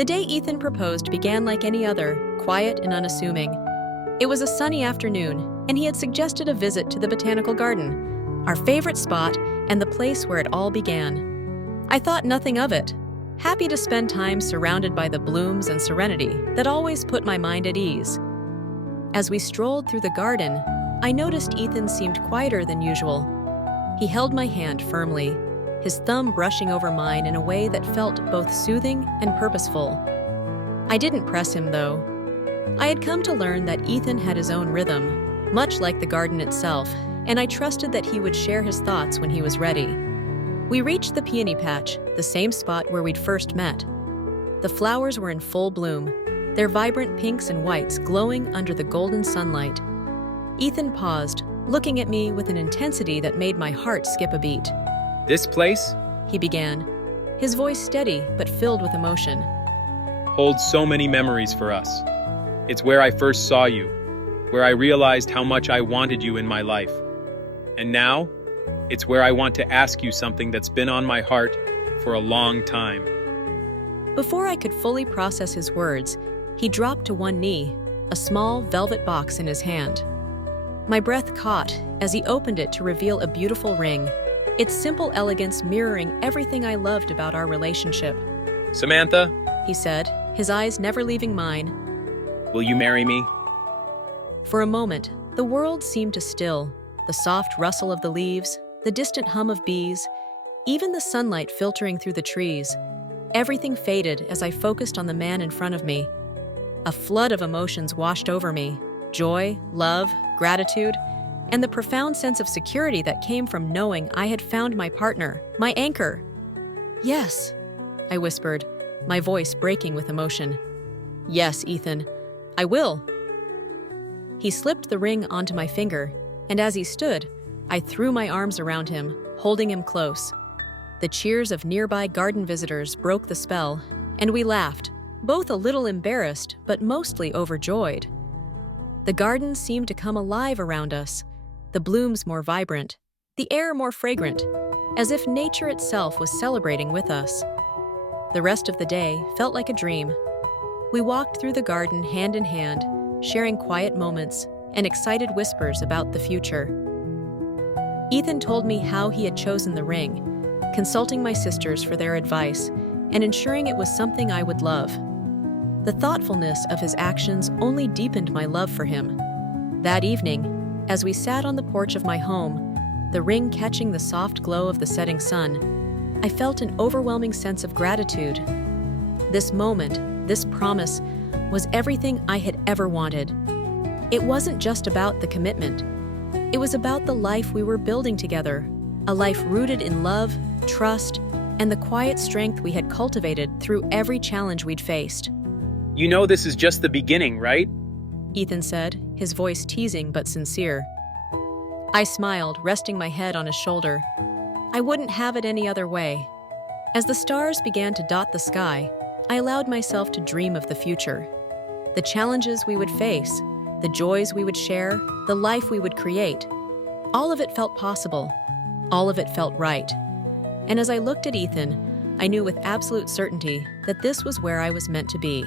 The day Ethan proposed began like any other, quiet and unassuming. It was a sunny afternoon, and he had suggested a visit to the botanical garden, our favorite spot and the place where it all began. I thought nothing of it, happy to spend time surrounded by the blooms and serenity that always put my mind at ease. As we strolled through the garden, I noticed Ethan seemed quieter than usual. He held my hand firmly, his thumb brushing over mine in a way that felt both soothing and purposeful. I didn't press him, though. I had come to learn that Ethan had his own rhythm, much like the garden itself, and I trusted that he would share his thoughts when he was ready. We reached the peony patch, the same spot where we'd first met. The flowers were in full bloom, their vibrant pinks and whites glowing under the golden sunlight. Ethan paused, looking at me with an intensity that made my heart skip a beat. This place He began, his voice steady but filled with emotion. holds so many memories for us. It's where I first saw you, where I realized how much I wanted you in my life. And now, it's where I want to ask you something that's been on my heart for a long time. Before I could fully process his words, he dropped to one knee, a small velvet box in his hand. My breath caught as he opened it to reveal a beautiful ring, its simple elegance mirroring everything I loved about our relationship. Samantha, He said, his eyes never leaving mine. will you marry me? For a moment, the world seemed to still, the soft rustle of the leaves, the distant hum of bees, even the sunlight filtering through the trees. Everything faded as I focused on the man in front of me. A flood of emotions washed over me: joy, love, gratitude, and the profound sense of security that came from knowing I had found my partner, my anchor. "Yes," I whispered, my voice breaking with emotion. "Yes, Ethan, I will." He slipped the ring onto my finger, and as he stood, I threw my arms around him, holding him close. The cheers of nearby garden visitors broke the spell, and we laughed, both a little embarrassed but mostly overjoyed. The garden seemed to come alive around us, the blooms more vibrant, the air more fragrant, as if nature itself was celebrating with us. The rest of the day felt like a dream. We walked through the garden hand in hand, sharing quiet moments and excited whispers about the future. Ethan told me how he had chosen the ring, consulting my sisters for their advice and ensuring it was something I would love. The thoughtfulness of his actions only deepened my love for him. That evening, as we sat on the porch of my home, the ring catching the soft glow of the setting sun, I felt an overwhelming sense of gratitude. This moment, this promise, was everything I had ever wanted. It wasn't just about the commitment. It was about the life we were building together, a life rooted in love, trust, and the quiet strength we had cultivated through every challenge we'd faced. You know this is just the beginning, right? Ethan said, his voice teasing but sincere. I smiled, resting my head on his shoulder. I wouldn't have it any other way. As the stars began to dot the sky, I allowed myself to dream of the future. The challenges we would face, the joys we would share, the life we would create. All of it felt possible. All of it felt right. And as I looked at Ethan, I knew with absolute certainty that this was where I was meant to be.